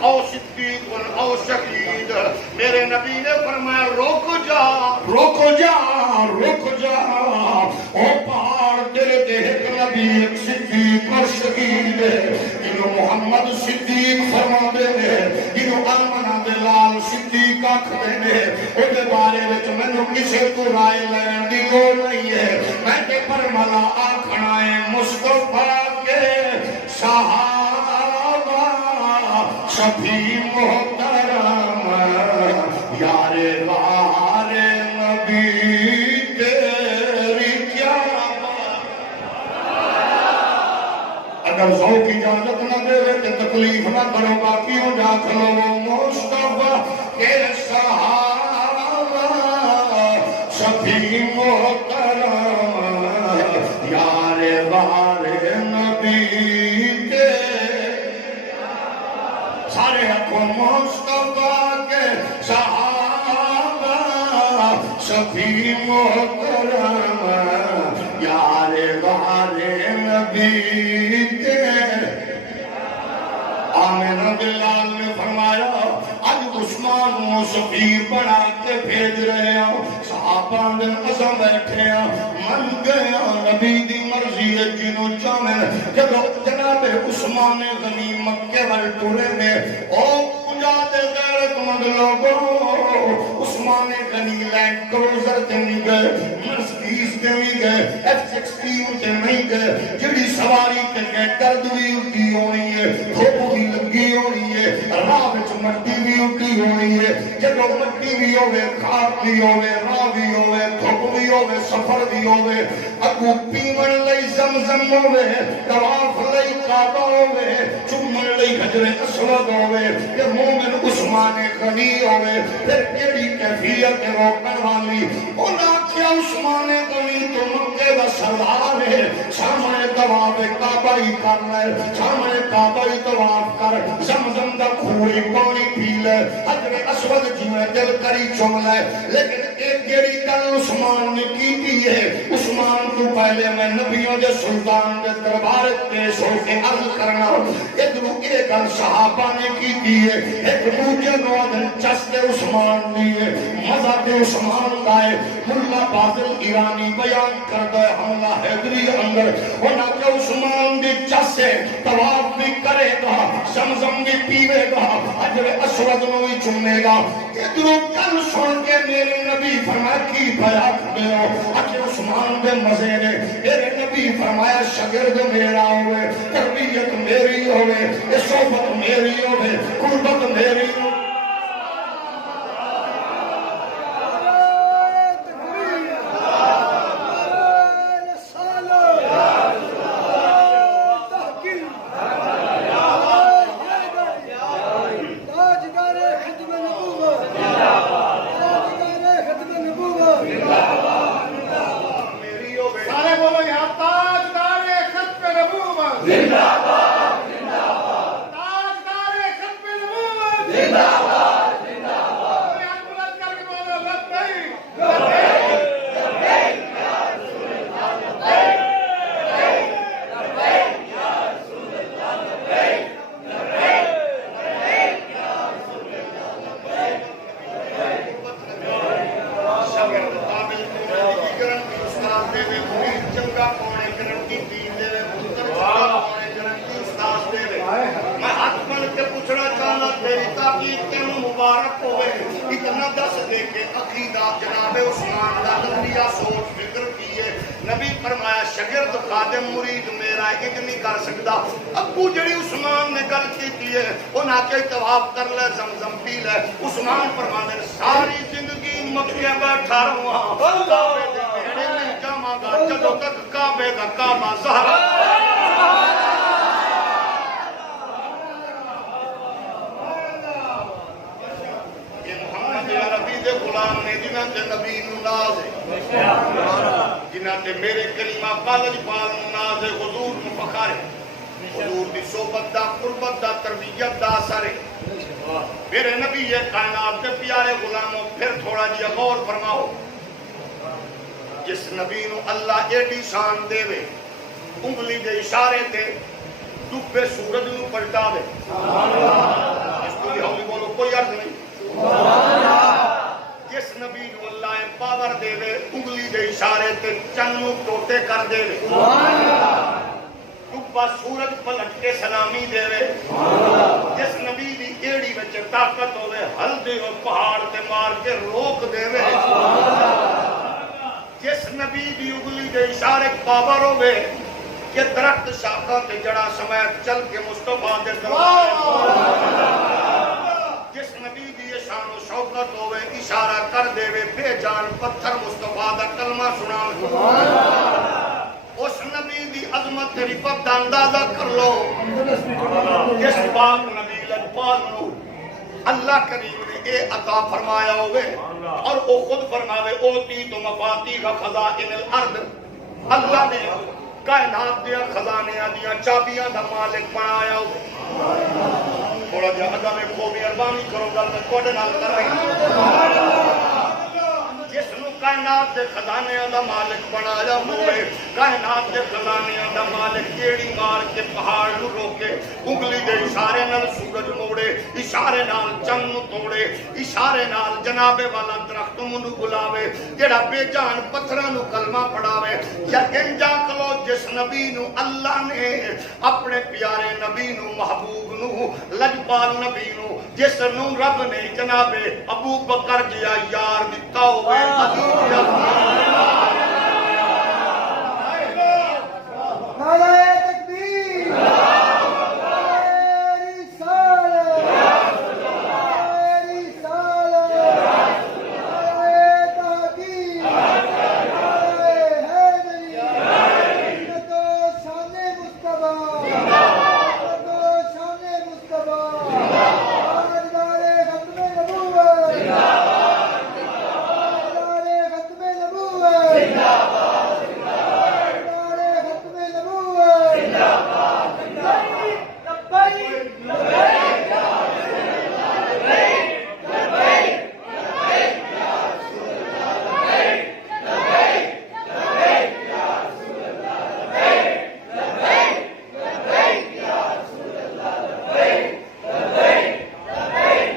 او صدیق او شہید میرے نبی نے فرمایا رک جا رک جا رک جا او پہاڑ تیرے دیکھ نبی ایک صدیق اور شہید انہوں محمد صدیق فرما دے انہوں آمنہ دلال صدیق آکھ دے او دے بارے وچ میں نے کسی کو رائے لین دی لوڑ نہیں ہے میں تے پر ملا آکھنا ہے مصطفیٰ کے صحابہ شفیع محترم یارے وارے نبی تیری کیا اگر ذوق اجازت نہ دے کہ تکلیف نہ کرو باقیوں جا کھلو مصطفیٰ کے صحابہ شفیع محترم یار بار نبی کے سارے حقوں مصطفیٰ کے صحابہ شفیع محترم یار بار نبی کے آمینہ دلال نے فرمایا آج عثمان و شفیع بنا کے بھیج رہے ہیں صحابہ دن قسم بیٹھے ہیں من گیا نبی دی مرضی ہے جنہوں چاہنے جب جناب عثمان غنی مکہ وال ٹورے میں او پوجا دے غیرت مند لوگوں عثمان غنی لینڈ کروزر تے نہیں گئے مرسڈیز تے نہیں گئے F-16 تے نہیں گئے جڑی سواری تے گئے درد بھی اٹھی ہونی ہے دھوپ بھی لگی ہونی ہے راہ وچ مٹی بھی اٹھی ہونی ہے جدو مٹی بھی ہوئے کھاد بھی ہوئے راہ بھی ہوئے دھوپ بھی ہوئے سفر بھی ہوئے اگو پیمن لئی زمزم ہوئے طواف لئی کعبہ ہوئے چومن لئی حجر اسود ہوئے کہ مومن عثمان غنی ہوئے پھر کیڑی کیفیت روکن والی انہاں کیا عثمان غنی تو مکے دا سردار ہے سامنے طواف کعبہ ہی کر لے سامنے کعبہ ہی طواف کر زمزم دا کھوئی پانی پی لے حجر اسود جی میں دل کری چم لے لیکن ایک جیڑی گل عثمان نے کی ہے عثمان کو پہلے میں نبیوں دے سلطان دے دربار پیش ہو کے عرض کرنا ادھر ایک گل صحابہ نے کی ہے ایک دوجے نوادن چستے عثمان دیئے مزہ عثمان دائے ملا بادل ایرانی بیان کردہ حملہ حیدری اندر ہونا کہ عثمان دی چسے طواف بھی کرے گا زمزم بھی پیوے گا حجر اسود نوی چمنے گا ادھر کل سن کے میرے نبی فرمایا کی بیات میں ہو اچھے عثمان دے مزے نے میرے نبی فرمایا شگرد میرا ہوئے تربیت میری ہوئے صحبت میری ہوئے قربت میری ہوئے نبی فرمایا شگرد خادم مرید میرا ایک نہیں کر سکتا ابو جڑی عثمان نے گل کی ہے وہ نہ کہ طواف کر لے زمزم پی لے عثمان فرمانے ساری زندگی مکے بیٹھا رہا کعبے دے میڑے میں جاواں گا جدوں تک کعبے دا کعبہ زہرا غلام نے جنہاں تے نبی نو ناز ہے جنہاں تے میرے کلمہ پالج پال نو ناز ہے حضور نو فخر ہے حضور دی صحبت دا قربت دا تربیت دا اثر ہے میرے نبی یہ کائنات کے پیارے غلاموں پھر تھوڑا جی غور فرماؤ جس نبی نو اللہ ایڈی شان دے وے انگلی دے اشارے تے ڈوبے سورج نو پلٹا دے اس کو بھی ہولی بولو کوئی عرض نہیں جس نبی نو اللہ پاور دے وے انگلی دے اشارے تے چنو ٹوٹے کر دے وے ڈوبا سورج پلٹ کے سلامی دے وے جس نبی دی ایڑی وچ طاقت ہوے ہلدے اور پہاڑ تے مار کے روک دے وے جس نبی دی انگلی دے اشارے پاور ہوے کہ درخت شاخاں تے جڑا سمیت چل کے مصطفیٰ دے دربار جس نبی دی شان و شوکت ہوئے اشارہ کر دے وے بے جان پتھر مصطفیٰ دا کلمہ سنا اس نبی دی عظمت تیری پت دا اندازہ کر لو جس پاک نبی لجپال نو اللہ کریم نے اے عطا فرمایا ہوئے اور وہ خود فرماوے اوتی تو مفاتیح خزائن الارض اللہ نے کائنات دیا خزانیاں دیا چابیاں دا مالک بنایا ہوئے تھوڑا جا ادا میں کو بھی اربانی کرو گل میں کوڑے نال کر رہی جس نو کائنات دے خزانے دا مالک بنایا ہوئے کائنات دے خزانے دا مالک کیڑی مار کے پہاڑ نو روکے انگلی دے اشارے نال سورج موڑے اشارے نال چند نو توڑے اشارے نال جناب والا درخت منو بلاوے جڑا بے جان پتھراں نو کلمہ پڑھاوے یا انجا کلو جس نبی نو اللہ نے اپنے پیارے نبی نو محبوب نو لجپال نبی نو جس نو رب نے جناب ابو بکر جیا یار دتا ہوئے نعرہ